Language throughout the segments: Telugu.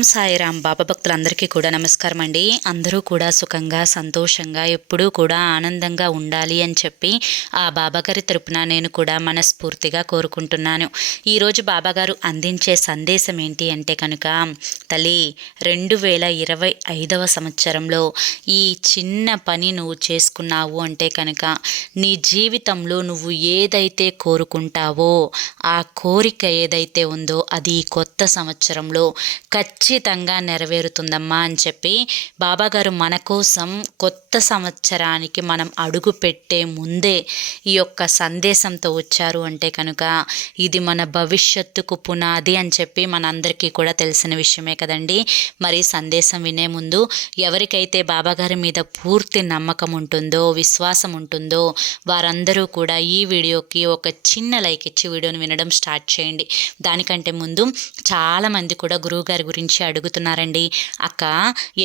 ఓం సాయిరాం. బాబా భక్తులందరికీ కూడా నమస్కారం అండి. అందరూ కూడా సుఖంగా సంతోషంగా ఎప్పుడూ కూడా ఆనందంగా ఉండాలి అని చెప్పి ఆ బాబాగారి తరపున నేను కూడా మనస్ఫూర్తిగా కోరుకుంటున్నాను. ఈరోజు బాబాగారు అందించే సందేశం ఏంటి అంటే కనుక, తల్లి 2025వ సంవత్సరంలో ఈ చిన్న పని నువ్వు చేసుకున్నావు అంటే కనుక నీ జీవితంలో నువ్వు ఏదైతే కోరుకుంటావో ఆ కోరిక ఏదైతే ఉందో అది కొత్త సంవత్సరంలో ఖచ్చితంగా నెరవేరుతుందమ్మా అని చెప్పి బాబాగారు మన కోసం కొత్త సంవత్సరానికి మనం అడుగు పెట్టే ముందే ఈ యొక్క సందేశంతో వచ్చారు అంటే కనుక ఇది మన భవిష్యత్తుకు పునాది అని చెప్పి మనందరికీ కూడా తెలిసిన విషయమే కదండి. మరి సందేశం వినే ముందు ఎవరికైతే బాబాగారి మీద పూర్తి నమ్మకం ఉంటుందో విశ్వాసం ఉంటుందో వారందరూ కూడా ఈ వీడియోకి ఒక చిన్న లైక్ ఇచ్చి వీడియోని వినడం స్టార్ట్ చేయండి. దానికంటే ముందు చాలామంది కూడా గురువుగారి గురించి అడుగుతున్నారండి. అక్క,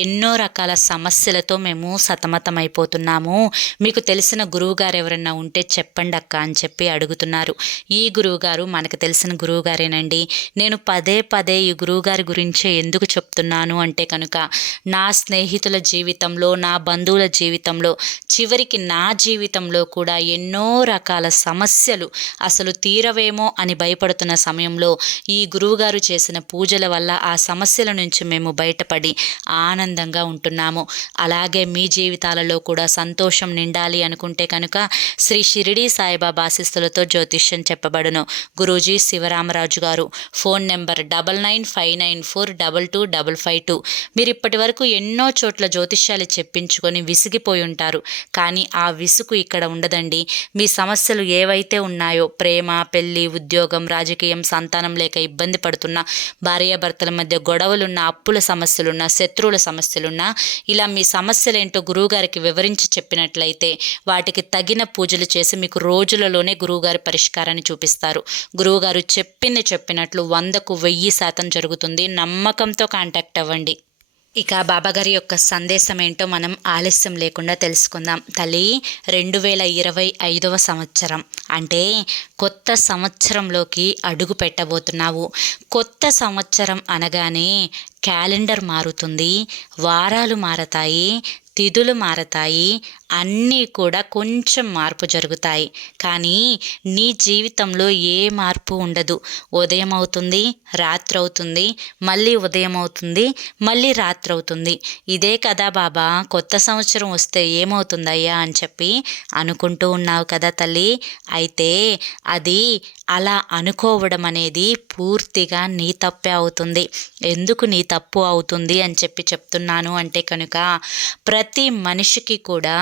ఎన్నో రకాల సమస్యలతో మేము సతమతం అయిపోతున్నాము, మీకు తెలిసిన గురువుగారు ఎవరన్నా ఉంటే చెప్పండి అక్క అని చెప్పి అడుగుతున్నారు. ఈ గురువుగారు మనకు తెలిసిన గురువుగారేనండి. నేను పదే పదే ఈ గురువుగారి గురించే ఎందుకు చెప్తున్నాను అంటే కనుక నా స్నేహితుల జీవితంలో, నా బంధువుల జీవితంలో, చివరికి నా జీవితంలో కూడా ఎన్నో రకాల సమస్యలు అసలు తీరవేమో అని భయపడుతున్న సమయంలో ఈ గురువుగారు చేసిన పూజల వల్ల ఆ సమస్యల నుంచి మేము బయటపడి ఆనందంగా ఉంటున్నాము. అలాగే మీ జీవితాలలో కూడా సంతోషం నిండాలి అనుకుంటే కనుక శ్రీ షిరిడి సాయిబాబా ఆశీస్సులతో జ్యోతిష్యం చెప్పబడును. గురూజీ శివరామరాజు గారు. Phone number 9959422552. మీరు ఇప్పటి వరకు ఎన్నో చోట్ల జ్యోతిష్యాలు చెప్పించుకొని విసిగిపోయి ఉంటారు. కానీ ఆ విసుగు ఇక్కడ ఉండదండి. మీ సమస్యలు ఏవైతే ఉన్నాయో, ప్రేమ, పెళ్లి, ఉద్యోగం, రాజకీయం, సంతానం లేక ఇబ్బంది పడుతున్న, భార్యాభర్తల మధ్య గొడవలున్న, అప్పుల సమస్యలున్న, శత్రువుల సమస్యలున్నా, ఇలా మీ సమస్యలేంటో గురువుగారికి వివరించి చెప్పినట్లయితే వాటికి తగిన పూజలు చేసి మీకు రోజులలోనే గురువుగారి పరిష్కారాన్ని చూపిస్తారు. గురువుగారు చెప్పినట్లు 100కు 1000% జరుగుతుంది. నమ్మకంతో కాంటాక్ట్ అవ్వండి. ఇక బాబాగారి యొక్క సందేశం ఏంటో మనం ఆలస్యం లేకుండా తెలుసుకుందాం. తల్లి, 2025వ సంవత్సరం అంటే కొత్త సంవత్సరంలోకి అడుగు పెట్టబోతున్నావు. కొత్త సంవత్సరం అనగానే క్యాలెండర్ మారుతుంది, వారాలు మారతాయి, తిథులు మారతాయి, అన్నీ కూడా కొంచెం మార్పు జరుగుతాయి. కానీ నీ జీవితంలో ఏ మార్పు ఉండదు. ఉదయం అవుతుంది, రాత్రి అవుతుంది, మళ్ళీ ఉదయం అవుతుంది, మళ్ళీ రాత్రి అవుతుంది. ఇదే కదా బాబా, కొత్త సంవత్సరం వస్తే ఏమవుతుందయ్యా అని చెప్పి అనుకుంటూ ఉన్నావు కదా తల్లి. అయితే అది అలా అనుకోవడం అనేది పూర్తిగా నీ తప్పే అవుతుంది. ఎందుకు నీ తప్పు అవుతుంది అని చెప్పి చెప్తున్నాను అంటే కనుక ప్రతి మనిషికి కూడా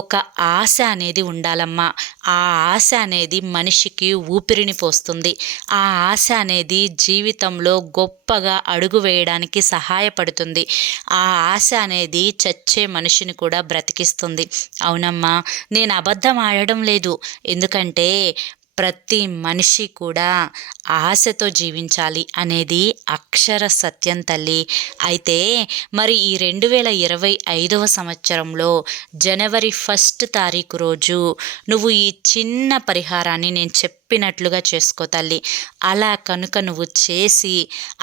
ఒక ఆశ అనేది ఉండాలమ్మా. ఆ ఆశ అనేది మనిషికి ఊపిరిని పోస్తుంది. ఆ ఆశ అనేది జీవితంలో గొప్పగా అడుగు వేయడానికి సహాయపడుతుంది. ఆ ఆశ అనేది చచ్చే మనిషిని కూడా బ్రతికిస్తుంది. అవునమ్మా, నేను అబద్ధం ఆడడం లేదు. ఎందుకంటే ప్రతి మనిషి కూడా ఆశతో జీవించాలి అనేది అక్షర సత్యం తల్లి. అయితే మరి ఈ 2025వ సంవత్సరంలో జనవరి 1 తారీఖు రోజు నువ్వు ఈ చిన్న పరిహారాన్ని నేను చెప్పినట్లుగా చేసుకో తల్లి. అలా కనుక నువ్వు చేసి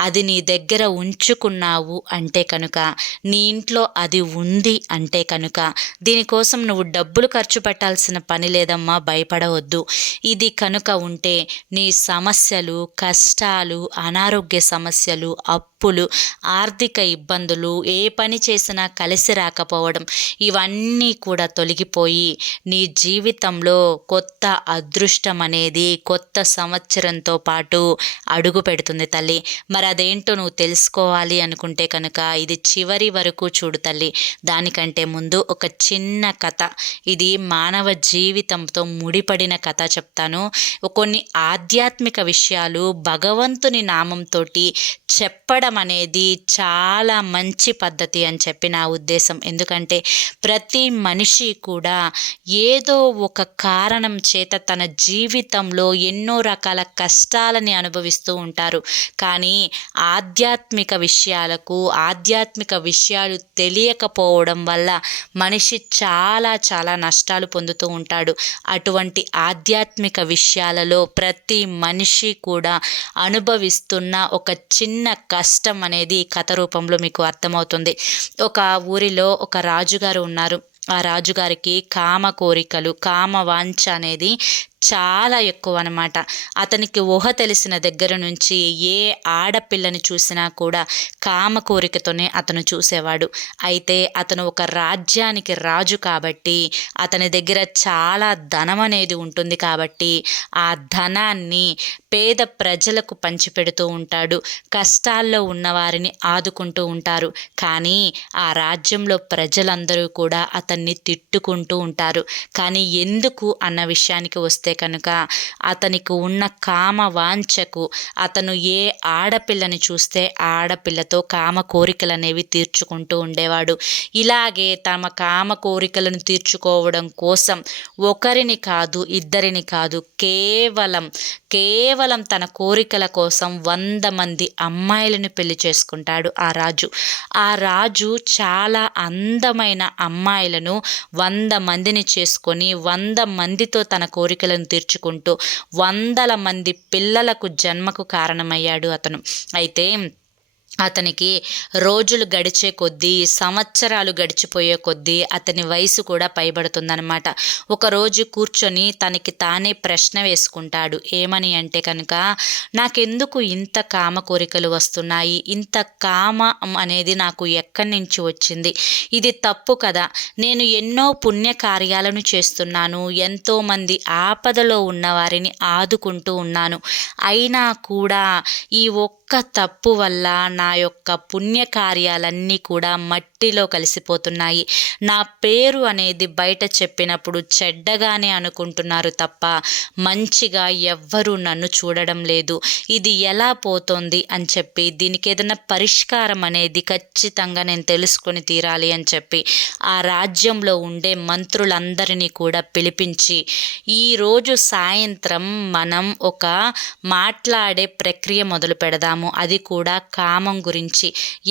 అది నీ దగ్గర ఉంచుకున్నావు అంటే కనుక, నీ ఇంట్లో అది ఉంది అంటే కనుక దీనికోసం నువ్వు డబ్బులు ఖర్చు పెట్టాల్సిన పని లేదమ్మా, భయపడవద్దు. ఇది కనుక ఉంటే నీ సమస్యలు, కష్టాలు, అనారోగ్య సమస్యలు, అప్పులు, ఆర్థిక ఇబ్బందులు, ఏ పని చేసినా కలిసి రాకపోవడం, ఇవన్నీ కూడా తొలగిపోయి నీ జీవితంలో కొత్త అదృష్టం అనేది కొత్త సంవత్సరంతో పాటు అడుగు పెడుతుంది తల్లి. మరి అదేంటో నువ్వు తెలుసుకోవాలి అనుకుంటే కనుక ఇది చివరి వరకు చూడు తల్లి. దానికంటే ముందు ఒక చిన్న కథ, ఇది మానవ జీవితంతో ముడిపడిన కథ చెప్తాను. కొన్ని ఆధ్యాత్మిక విషయాలు భగవంతుని నామంతో చెప్పడం అనేది చాలా మంచి పద్ధతి అని చెప్పి నా ఉద్దేశం. ఎందుకంటే ప్రతి మనిషి కూడా ఏదో ఒక కారణం చేత తన జీవితంలో ఎన్నో రకాల కష్టాలని అనుభవిస్తూ ఉంటారు. కానీ ఆధ్యాత్మిక విషయాలు తెలియకపోవడం వల్ల మనిషి చాలా చాలా నష్టాలు పొందుతూ ఉంటాడు. అటువంటి ఆధ్యాత్మిక విషయాలలో ప్రతి మనిషి కూడా అనుభవిస్తున్న ఒక చిన్న కష్టం అనేది కథ రూపంలో మీకు అర్థమవుతుంది. ఒక ఊరిలో ఒక రాజుగారు ఉన్నారు. ఆ రాజుగారికి కామ కోరికలు, కామ వాంఛ అనేది చాలా ఎక్కువ అనమాట. అతనికి ఊహ తెలిసిన దగ్గర నుంచి ఏ ఆడపిల్లని చూసినా కూడా కామ కోరికతోనే అతను చూసేవాడు. అయితే అతను ఒక రాజ్యానికి రాజు కాబట్టి అతని దగ్గర చాలా ధనం అనేది ఉంటుంది కాబట్టి ఆ ధనాన్ని పేద ప్రజలకు పంచిపెడుతూ ఉంటాడు. కష్టాల్లో ఉన్నవారిని ఆదుకుంటూ ఉంటారు. కానీ ఆ రాజ్యంలో ప్రజలందరూ కూడా అతన్ని తిట్టుకుంటూ ఉంటారు. కానీ ఎందుకు అన్న విషయానికి వస్తే కనుక అతనికి ఉన్న కామ వాంఛకు అతను ఏ ఆడపిల్లని చూస్తే ఆడపిల్లతో కామ కోరికలు అనేవి తీర్చుకుంటూ ఉండేవాడు. ఇలాగే తమ కామ కోరికలను తీర్చుకోవడం కోసం ఒకరిని కాదు, ఇద్దరిని కాదు, కేవలం తన కోరికల కోసం 100 మంది అమ్మాయిలను పెళ్లి చేసుకుంటాడు ఆ రాజు. ఆ రాజు చాలా అందమైన అమ్మాయిలను 100 మందిని చేసుకొని 100 మందితో తన కోరికలను తీర్చుకుంటూ 100 మంది పిల్లలకు జన్మకు కారణమయ్యాడు అతను. అయితే అతనికి రోజులు గడిచే కొద్దీ, సంవత్సరాలు గడిచిపోయే కొద్దీ అతని వయసు కూడా పైబడుతుందన్నమాట. ఒకరోజు కూర్చొని తనకి తానే ప్రశ్న వేసుకుంటాడు. ఏమని అంటే కనుక, నాకెందుకు ఇంత కామ కోరికలు వస్తున్నాయి, ఇంత కామం అనేది నాకు ఎక్కడి నుంచి వచ్చింది, ఇది తప్పు కదా, నేను ఎన్నో పుణ్య కార్యాలను చేస్తున్నాను, ఎంతోమంది ఆపదలో ఉన్నవారిని ఆదుకుంటూ ఉన్నాను, అయినా కూడా ఈ ఒక్క తప్పు వల్ల నా యొక్క పుణ్యకార్యాలన్నీ కూడా మట్టిలో కలిసిపోతున్నాయి. నా పేరు అనేది బయట చెప్పినప్పుడు చెడ్డగానే అనుకుంటున్నారు తప్ప మంచిగా ఎవ్వరూ నన్ను చూడడం లేదు. ఇది ఎలా పోతుంది అని చెప్పి దీనికి ఏదైనా పరిష్కారం అనేది ఖచ్చితంగా నేను తెలుసుకొని తీరాలి అని చెప్పి ఆ రాజ్యంలో ఉండే మంత్రులందరినీ కూడా పిలిపించి, ఈరోజు సాయంత్రం మనం ఒక మాట్లాడే ప్రక్రియ మొదలు పెడదాము, అది కూడా కామం గురించి.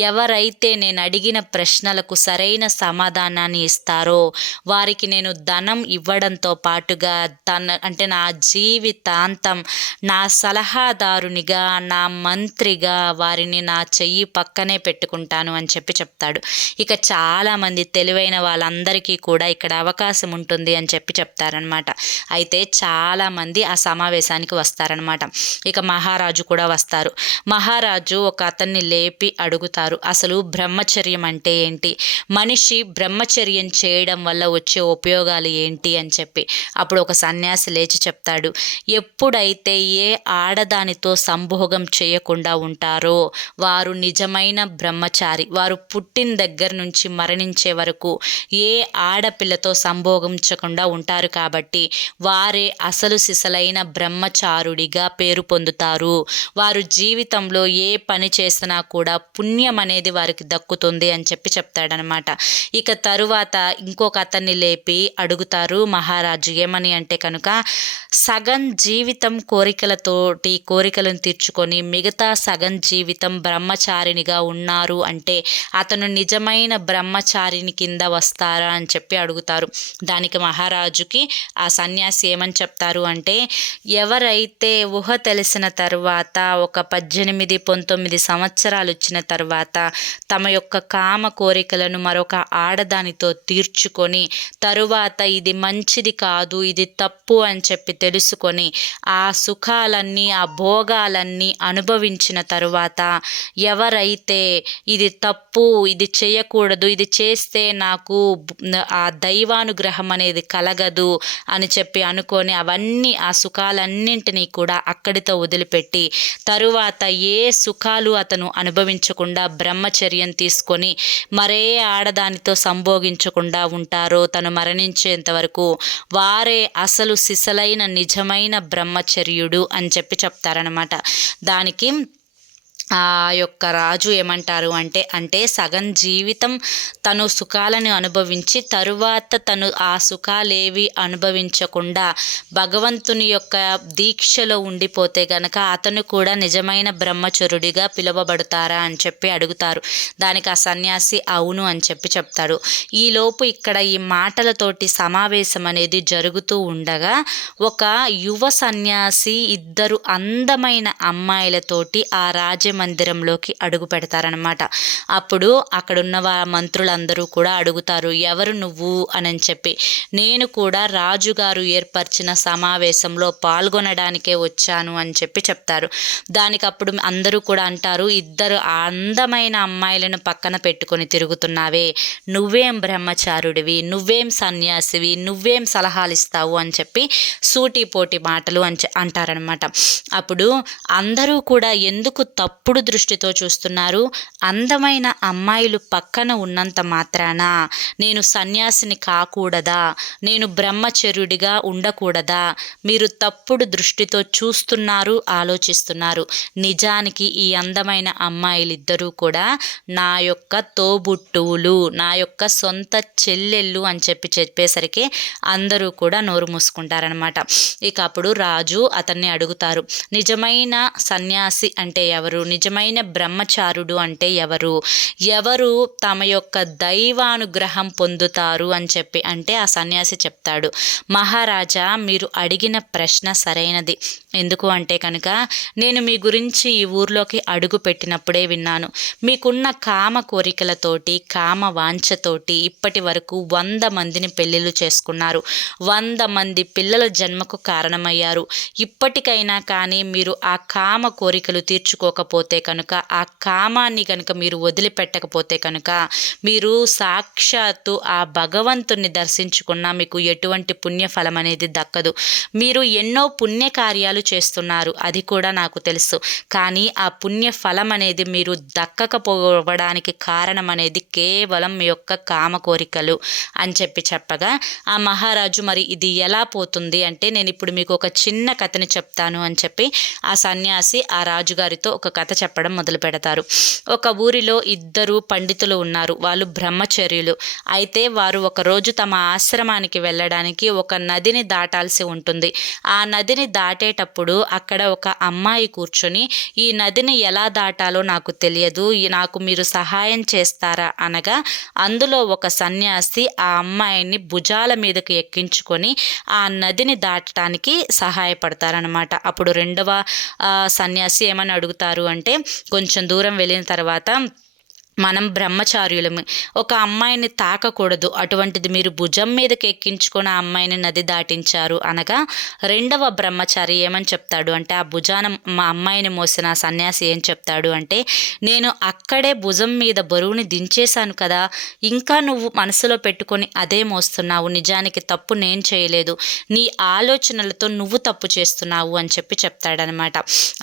ఎవరైతే నేను అడిగిన ప్రశ్నలకు సరైన సమాధానాన్ని ఇస్తారో వారికి నేను ధనం ఇవ్వడంతో పాటుగా నా జీవితాంతం నా సలహాదారునిగా, నా మంత్రిగా వారిని నా చెయ్యి పక్కనే పెట్టుకుంటాను అని చెప్పి చెప్తాడు. ఇక చాలామంది తెలివైన వాళ్ళందరికీ కూడా ఇక్కడ అవకాశం ఉంటుంది అని చెప్పి చెప్తారనమాట. అయితే చాలామంది ఆ సమావేశానికి వస్తారనమాట. ఇక మహారాజు కూడా వస్తారు. మహారాజు ఒక అతన్ని లేపి అడుగుతారు, అసలు బ్రహ్మచర్యం అంటే ఏంటి, మనిషి బ్రహ్మచర్యం చేయడం వల్ల వచ్చే ఉపయోగాలు ఏంటి అని చెప్పి. అప్పుడు ఒక సన్యాసి లేచి చెప్తాడు, ఎప్పుడైతే ఏ ఆడదానితో సంభోగం చేయకుండా ఉంటారో వారు నిజమైన బ్రహ్మచారి. వారు పుట్టిన దగ్గర నుంచి మరణించే వరకు ఏ ఆడపిల్లతో సంభోగించకుండా ఉంటారు కాబట్టి వారే అసలు సిసలైన బ్రహ్మచారుడిగా పేరు పొందుతారు. వారు జీవితంలో ఏ పని చేసినా కూడా పుణ్యం అనేది వారికి దక్కుతుంది అని చెప్పి చెప్తాడనమాట. ఇక తరువాత ఇంకొక అతన్ని లేపి అడుగుతారు మహారాజు, ఏమని అంటే కనుక, సగం జీవితం కోరికలను తీర్చుకొని మిగతా సగం జీవితం బ్రహ్మచారినిగా ఉన్నారు అంటే అతను నిజమైన బ్రహ్మచారిని కింద వస్తారా అని చెప్పి అడుగుతారు. దానికి మహారాజుకి ఆ సన్యాసి ఏమని చెప్తారు అంటే, ఎవరైతే ఊహ తెలిసిన తర్వాత ఒక 18-19 సంవత్సరాలు వచ్చిన తర్వాత తమ యొక్క కామ కోరికలను మరొక ఆడదానితో తీర్చుకొని తరువాత ఇది మంచిది కాదు, ఇది తప్పు అని చెప్పి తెలుసుకొని ఆ సుఖాలన్నీ, ఆ భోగాలన్నీ అనుభవించిన తరువాత ఎవరైతే ఇది తప్పు, ఇది చేయకూడదు, ఇది చేస్తే నాకు ఆ దైవానుగ్రహం అనేది కలగదు అని చెప్పి అనుకొని అవన్నీ, ఆ సుఖాలన్నింటినీ కూడా అక్కడితో వదిలిపెట్టి తరువాత ఏ సుఖాలు అతను అనుభవించకుండా బ్రహ్మచర్యం తీసుకొని మరే ఆడదానితో సంభోగించకుండా ఉంటారో తను మరణించేంత వరకు వారే అసలు సిసలైన నిజమైన బ్రహ్మచర్యుడు అని చెప్పి చెప్తారనమాట. దానికి ఆ యొక్క రాజు ఏమంటారు అంటే సగం జీవితం తను సుఖాలను అనుభవించి తరువాత తను ఆ సుఖాలేవి అనుభవించకుండా భగవంతుని యొక్క దీక్షలో ఉండిపోతే గనక అతను కూడా నిజమైన బ్రహ్మచరుడిగా పిలువబడతారా అని చెప్పి అడుగుతారు. దానికి ఆ సన్యాసి అవును అని చెప్పి చెప్తాడు. ఈలోపు ఇక్కడ ఈ మాటలతోటి సమావేశం అనేది జరుగుతూ ఉండగా ఒక యువ సన్యాసి ఇద్దరు అందమైన అమ్మాయిలతోటి ఆ రాజమందిరంలోకి అడుగు పెడతారనమాట. అప్పుడు అక్కడున్న మంత్రులందరూ కూడా అడుగుతారు, ఎవరు నువ్వు అని చెప్పి. నేను కూడా రాజుగారు ఏర్పరిచిన సమావేశంలో పాల్గొనడానికే వచ్చాను అని చెప్పి చెప్తారు. దానికి అప్పుడు అందరూ కూడా అంటారు, ఇద్దరు అందమైన అమ్మాయిలను పక్కన పెట్టుకొని తిరుగుతున్నావే, నువ్వేం బ్రహ్మచారుడివి, నువ్వేం సన్యాసివి, నువ్వేం సలహాలు ఇస్తావు అని చెప్పి సూటిపోటి మాటలు అంటారనమాట. అప్పుడు అందరూ కూడా ఎందుకు తప్పుడు దృష్టితో చూస్తున్నారు, అందమైన అమ్మాయిలు పక్కన ఉన్నంత మాత్రాన నేను సన్యాసిని కాకూడదా, నేను బ్రహ్మచర్యుడిగా ఉండకూడదా, మీరు తప్పుడు దృష్టితో చూస్తున్నారు, ఆలోచిస్తున్నారు. నిజానికి ఈ అందమైన అమ్మాయిలిద్దరూ కూడా నా యొక్క తోబుట్టువులు, నా యొక్క సొంత చెల్లెళ్ళు అని చెప్పేసరికి అందరూ కూడా నోరు మూసుకుంటారనమాట. ఇక అప్పుడు రాజు అతన్ని అడుగుతారు, నిజమైన సన్యాసి అంటే ఎవరు, నిజమైన బ్రహ్మచారుడు అంటే ఎవరు, ఎవరు తమ యొక్క దైవానుగ్రహం పొందుతారు అని చెప్పి అంటే ఆ సన్యాసి చెప్తాడు, మహారాజా మీరు అడిగిన ప్రశ్న సరైనది. ఎందుకు అంటే కనుక నేను మీ గురించి ఈ ఊర్లోకి అడుగు పెట్టినప్పుడే విన్నాను. మీకున్న కామ కోరికలతోటి, కామ వాంఛతోటి ఇప్పటి వరకు 100 మందిని పెళ్ళిళ్ళు చేసుకున్నారు, 100 మంది పిల్లల జన్మకు కారణమయ్యారు. ఇప్పటికైనా కానీ మీరు ఆ కామ కోరికలు తీర్చుకోకపోతే కనుక, ఆ కామాన్ని కనుక మీరు వదిలిపెట్టకపోతే కనుక మీరు సాక్షాత్తు ఆ భగవంతుని దర్శించుకున్నా మీకు ఎటువంటి పుణ్యఫలం అనేది దక్కదు. మీరు ఎన్నో పుణ్యకార్యాలు చేస్తున్నారు, అది కూడా నాకు తెలుసు. కానీ ఆ పుణ్యఫలం అనేది మీరు దక్కకపోవడానికి కారణం అనేది కేవలం మీ యొక్క కామ కోరికలు అని చెప్పగా ఆ మహారాజు మరి ఇది ఎలా పోతుంది అంటే, నేను ఇప్పుడు మీకు ఒక చిన్న కథని చెప్తాను అని చెప్పి ఆ సన్యాసి ఆ రాజుగారితో ఒక కథ చెప్పడం మొదలు పెడతారు. ఒక ఊరిలో 2 పండితులు ఉన్నారు. వాళ్ళు బ్రహ్మచర్యులు. అయితే వారు ఒకరోజు తమ ఆశ్రమానికి వెళ్ళడానికి ఒక నదిని దాటాల్సి ఉంటుంది. ఆ నదిని దాటేటప్పుడు అక్కడ ఒక అమ్మాయి కూర్చొని, ఈ నదిని ఎలా దాటాలో నాకు తెలియదు, నాకు మీరు సహాయం చేస్తారా అనగా అందులో ఒక సన్యాసి ఆ అమ్మాయిని భుజాల మీదకు ఎక్కించుకొని ఆ నదిని దాటడానికి సహాయపడతారనమాట. అప్పుడు రెండవ సన్యాసి ఏమని అడుగుతారు అంటే, కొంచెం దూరం వెళ్ళిన తర్వాత, మనం బ్రహ్మచార్యులము, ఒక అమ్మాయిని తాకకూడదు, అటువంటిది మీరు భుజం మీదకి ఎక్కించుకొని ఆ అమ్మాయిని నది దాటించారు అనగా రెండవ బ్రహ్మచారి ఏమని చెప్తాడు అంటే, ఆ భుజాన మా అమ్మాయిని మోసిన సన్యాసి ఏం చెప్తాడు అంటే, నేను అక్కడే భుజం మీద బరువుని దించేశాను కదా, ఇంకా నువ్వు మనసులో పెట్టుకొని అదే మోస్తున్నావు, నిజానికి తప్పు నేను చేయలేదు, నీ ఆలోచనలతో నువ్వు తప్పు చేస్తున్నావు అని చెప్తాడనమాట.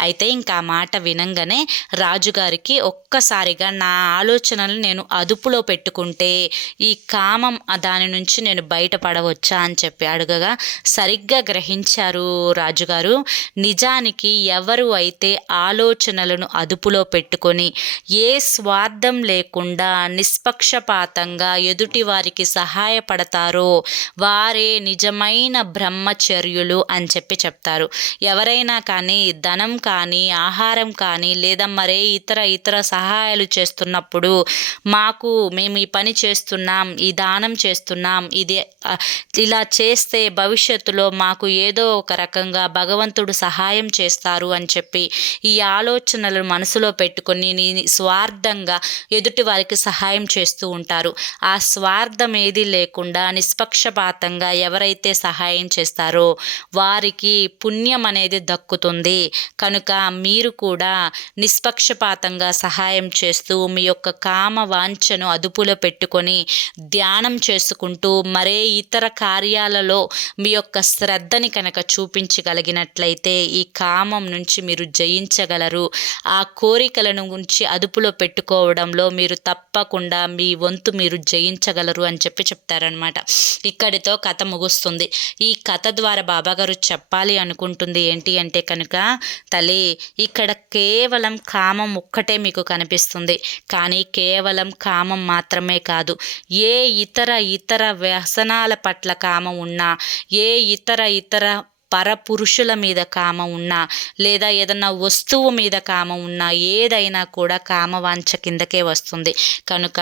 అయితే ఇంకా ఆ మాట వినంగానే రాజుగారికి ఒక్కసారిగా నా ఆలోచనలు నేను అదుపులో పెట్టుకుంటే ఈ కామం దాని నుంచి నేను బయటపడవచ్చా అని చెప్పి అడగగా, సరిగ్గా గ్రహించారు రాజుగారు. నిజానికి ఎవరు అయితే ఆలోచనలను అదుపులో పెట్టుకొని ఏ స్వార్థం లేకుండా నిష్పక్షపాతంగా ఎదుటి వారికి సహాయపడతారో వారే నిజమైన బ్రహ్మచర్యులు అని చెప్తారు. ఎవరైనా కానీ ధనం కానీ ఆహారం కానీ లేదా మరే ఇతర సహాయాలు చేస్తున్నప్పుడు మేము ఈ పని చేస్తున్నాం, ఈ దానం చేస్తున్నాం, ఇది ఇలా చేస్తే భవిష్యత్తులో మాకు ఏదో ఒక రకంగా భగవంతుడు సహాయం చేస్తారు అని చెప్పి ఈ ఆలోచనలను మనసులో పెట్టుకొని స్వార్థంగా ఎదుటి వారికి సహాయం చేస్తూ ఉంటారు. ఆ స్వార్థం ఏది లేకుండా నిష్పక్షపాతంగా ఎవరైతే సహాయం చేస్తారో వారికి పుణ్యం అనేది దక్కుతుంది. కనుక మీరు కూడా నిష్పక్షపాతంగా సహాయం చేస్తూ మీ యొక్క యొక్క కామ వాంఛను అదుపులో పెట్టుకొని ధ్యానం చేసుకుంటూ మరే ఇతర కార్యాలలో మీ యొక్క శ్రద్ధని కనుక చూపించగలిగినట్లయితే ఈ కామం నుంచి మీరు జయించగలరు. ఆ కోరికలను గురించి అదుపులో పెట్టుకోవడంలో మీరు తప్పకుండా మీ వంతు మీరు జయించగలరు అని చెప్తారనమాట. ఇక్కడితో కథ ముగుస్తుంది. ఈ కథ ద్వారా బాబాగారు చెప్పాలి అనుకుంటుంది ఏంటి అంటే కనుక, తల్లి ఇక్కడ కేవలం కామం ఒక్కటే మీకు కనిపిస్తుంది. కానీ కేవలం కామం మాత్రమే కాదు, ఏ ఇతర వ్యసనాల పట్ల కామం ఉన్నా, ఏ ఇతర పరపురుషుల మీద కామం ఉన్నా, లేదా ఏదన్నా వస్తువు మీద కామం ఉన్నా, ఏదైనా కూడా కామవాంఛ కిందకే వస్తుంది. కనుక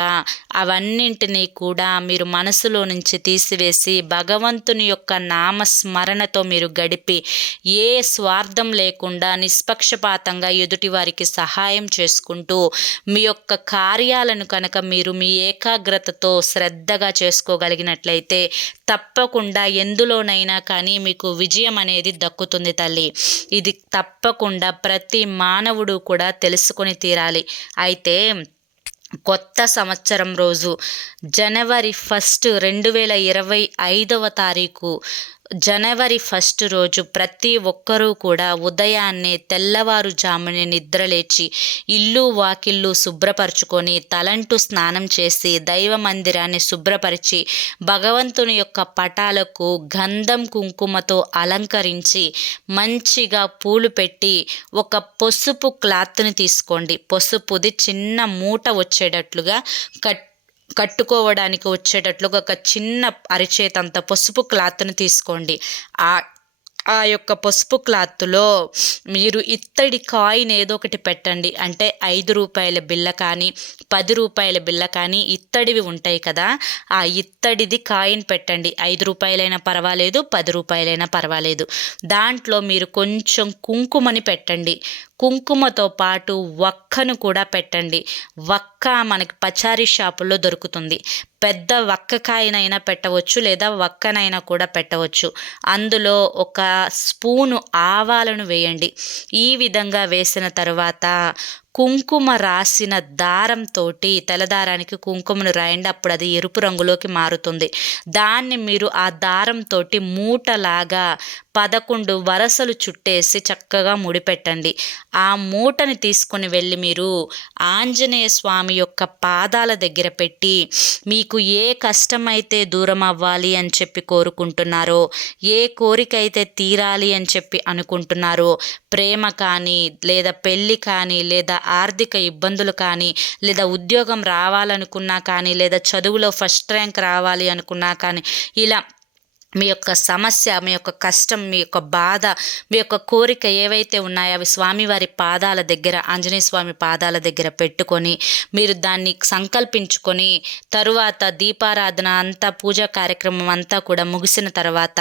అవన్నింటినీ కూడా మీరు మనసులో నుంచి తీసివేసి భగవంతుని యొక్క నామస్మరణతో మీరు గడిపి ఏ స్వార్థం లేకుండా నిష్పక్షపాతంగా ఎదుటి వారికి సహాయం చేసుకుంటూ మీ యొక్క కార్యాలను కనుక మీరు మీ ఏకాగ్రతతో శ్రద్ధగా చేసుకోగలిగినట్లయితే తప్పకుండా ఎందులోనైనా కానీ మీకు విజయం అనేది దక్కుతుంది తల్లి. ఇది తప్పకుండా ప్రతి మానవుడు కూడా తెలుసుకొని తీరాలి. అయితే కొత్త సంవత్సరం రోజు జనవరి 1, 2025 జనవరి 1 రోజు ప్రతి ఒక్కరూ కూడా ఉదయాన్నే తెల్లవారుజామునే నిద్రలేచి ఇల్లు వాకిళ్ళు శుభ్రపరచుకొని తలంటు స్నానం చేసి దైవ మందిరాన్ని శుభ్రపరిచి భగవంతుని యొక్క పటాలకు గంధం కుంకుమతో అలంకరించి మంచిగా పూలు పెట్టి ఒక పసుపు క్లాత్ని తీసుకోండి. పసుపుది చిన్న మూట వచ్చేటట్లుగా కట్టుకోవడానికి వచ్చేటట్లుగా ఒక చిన్న అరిచేతంత పసుపు క్లాత్ని తీసుకోండి. ఆ యొక్క పసుపు క్లాత్లో మీరు ఇత్తడి కాయిన్ ఏదో ఒకటి పెట్టండి. అంటే 5 రూపాయల బిళ్ళ కానీ 10 రూపాయల బిళ్ళ కానీ ఇత్తడివి ఉంటాయి కదా, ఆ ఇత్తడిది కాయిన్ పెట్టండి. 5 రూపాయలైనా పర్వాలేదు, 10 రూపాయలైనా పర్వాలేదు. దాంట్లో మీరు కొంచెం కుంకుమని పెట్టండి. కుంకుమతో పాటు వక్కను కూడా పెట్టండి. వక్క మనకి పచారీ షాపుల్లో దొరుకుతుంది. పెద్ద వక్కకాయనైనా పెట్టవచ్చు, లేదా వక్కనైనా కూడా పెట్టవచ్చు. అందులో ఒక స్పూను ఆవాలను వేయండి. ఈ విధంగా వేసిన తర్వాత కుంకుమ రాసిన దారంతో, తెల్లదారానికి కుంకుమను రాయండి. అప్పుడు అది ఎరుపు రంగులోకి మారుతుంది. దాన్ని మీరు ఆ దారంతో మూటలాగా 11 వరసలు చుట్టేసి చక్కగా ముడిపెట్టండి. ఆ మూటని తీసుకొని వెళ్ళి మీరు ఆంజనేయ స్వామి యొక్క పాదాల దగ్గర పెట్టి మీకు ఏ కష్టమైతే దూరం అవ్వాలి అని చెప్పి కోరుకుంటున్నారో, ఏ కోరిక అయితే తీరాలి అని చెప్పి అనుకుంటున్నారో, ప్రేమ కానీ, లేదా పెళ్ళి కానీ, లేదా ఆర్థిక ఇబ్బందులు కానీ, లేదా ఉద్యోగం రావాలనుకున్నా కానీ, లేదా చదువులో ఫస్ట్ ర్యాంక్ రావాలి అనుకున్నా కానీ, ఇలా మీ యొక్క సమస్య, మీ యొక్క కష్టం, మీ యొక్క బాధ, మీ యొక్క కోరిక ఏవైతే ఉన్నాయో అవి స్వామివారి పాదాల దగ్గర, ఆంజనేయ స్వామి పాదాల దగ్గర పెట్టుకొని మీరు దాన్ని సంకల్పించుకొని తరువాత దీపారాధన అంతా, పూజా కార్యక్రమం అంతా కూడా ముగిసిన తర్వాత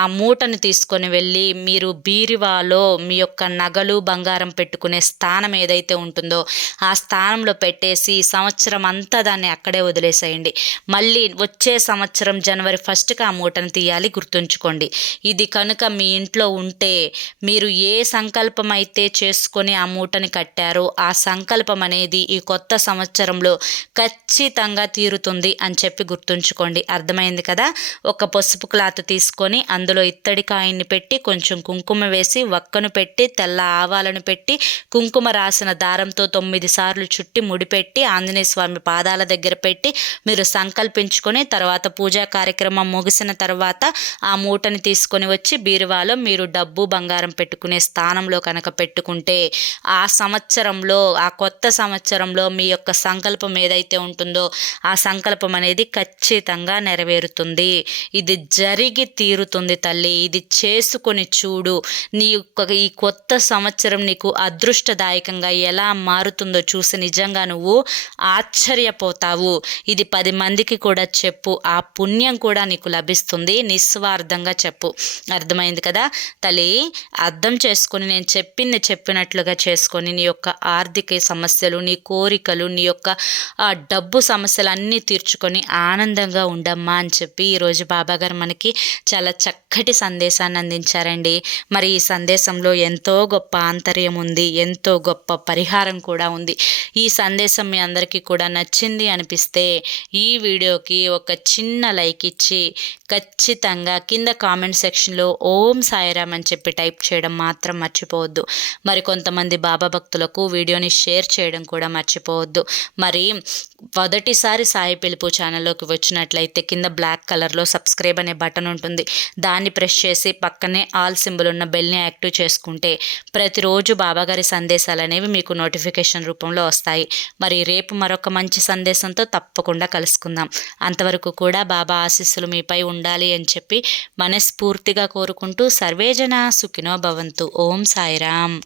ఆ మూటను తీసుకొని వెళ్ళి మీరు బీరువాలో మీ యొక్క నగలు బంగారం పెట్టుకునే స్థానం ఏదైతే ఉంటుందో ఆ స్థానంలో పెట్టేసి సంవత్సరం అంతా దాన్ని అక్కడే వదిలేసేయండి. మళ్ళీ వచ్చే సంవత్సరం జనవరి 1కి ఆ మూటను తీయాలి, గుర్తుంచుకోండి. ఇది కనుక మీ ఇంట్లో ఉంటే మీరు ఏ సంకల్పం అయితే చేసుకొని ఆ మూటని కట్టారో ఆ సంకల్పం అనేది ఈ కొత్త సంవత్సరంలో ఖచ్చితంగా తీరుతుంది అని చెప్పి గుర్తుంచుకోండి. అర్థమైంది కదా? ఒక పసుపు క్లాత్ తీసుకొని అందులో ఇత్తడి కాయిన్ని పెట్టి కొంచెం కుంకుమ వేసి వక్కను పెట్టి తెల్ల ఆవాలను పెట్టి కుంకుమ రాసిన దారంతో 9 సార్లు చుట్టి ముడిపెట్టి ఆంజనేయ స్వామి పాదాల దగ్గర పెట్టి మీరు సంకల్పించుకొని తర్వాత పూజా కార్యక్రమం ముగిసిన తర్వాత ఆ మూటని తీసుకొని వచ్చి బీరువాలో మీరు డబ్బు బంగారం పెట్టుకునే స్థానంలో కనుక పెట్టుకుంటే ఆ సంవత్సరంలో, ఆ కొత్త సంవత్సరంలో మీ యొక్క సంకల్పం ఏదైతే ఉంటుందో ఆ సంకల్పం అనేది ఖచ్చితంగా నెరవేరుతుంది. ఇది జరిగి తీరుతుంది తల్లి. ఇది చేసుకొని చూడు. నీ యొక్క ఈ కొత్త సంవత్సరం నీకు అదృష్టదాయకంగా ఎలా మారుతుందో చూసి నిజంగా నువ్వు ఆశ్చర్యపోతావు. ఇది 10 మందికి కూడా చెప్పు, ఆ పుణ్యం కూడా నీకు లభిస్తుంది. నిస్వార్థంగా చెప్పు. అర్థమైంది కదా తల్లి? అర్థం చేసుకొని నేను చెప్పింది చెప్పినట్లుగా చేసుకొని నీ యొక్క ఆర్థిక సమస్యలు, నీ కోరికలు, నీ యొక్క డబ్బు సమస్యలు అన్నీ తీర్చుకొని ఆనందంగా ఉండమ్మా అని చెప్పి ఈరోజు బాబాగారు మనకి చాలా చక్కటి సందేశాన్ని అందించారండి. మరి ఈ సందేశంలో ఎంతో గొప్ప ఆంతర్యం ఉంది, ఎంతో గొప్ప పరిహారం కూడా ఉంది. ఈ సందేశం మీ అందరికీ కూడా నచ్చింది అనిపిస్తే ఈ వీడియోకి ఒక చిన్న లైక్ ఇచ్చి ఖచ్చితంగా కింద కామెంట్ సెక్షన్లో ఓం సాయిరామ్ అని చెప్పి టైప్ చేయడం మాత్రం మర్చిపోవద్దు. మరి కొంతమంది బాబా భక్తులకు వీడియోని షేర్ చేయడం కూడా మర్చిపోవద్దు. మరి మొదటిసారి సాయి పిలుపు ఛానల్లోకి వచ్చినట్లయితే కింద బ్లాక్ కలర్లో సబ్స్క్రైబ్ అనే బటన్ ఉంటుంది. దాన్ని ప్రెస్ చేసి పక్కనే ఆల్ సింబల్ ఉన్న బెల్ని యాక్టివ్ చేసుకుంటే ప్రతిరోజు బాబాగారి సందేశాలు అనేవి మీకు నోటిఫికేషన్ రూపంలో వస్తాయి. మరి రేపు మరొక మంచి సందేశంతో తప్పకుండా కలుసుకుందాం. అంతవరకు కూడా బాబా ఆశీస్సులు మీపై ఉండాలి అని చెప్పి మనస్ఫూర్తిగా కోరుకుంటూ సర్వేజన సుఖినో భవంతు. ఓం సాయిరామ్.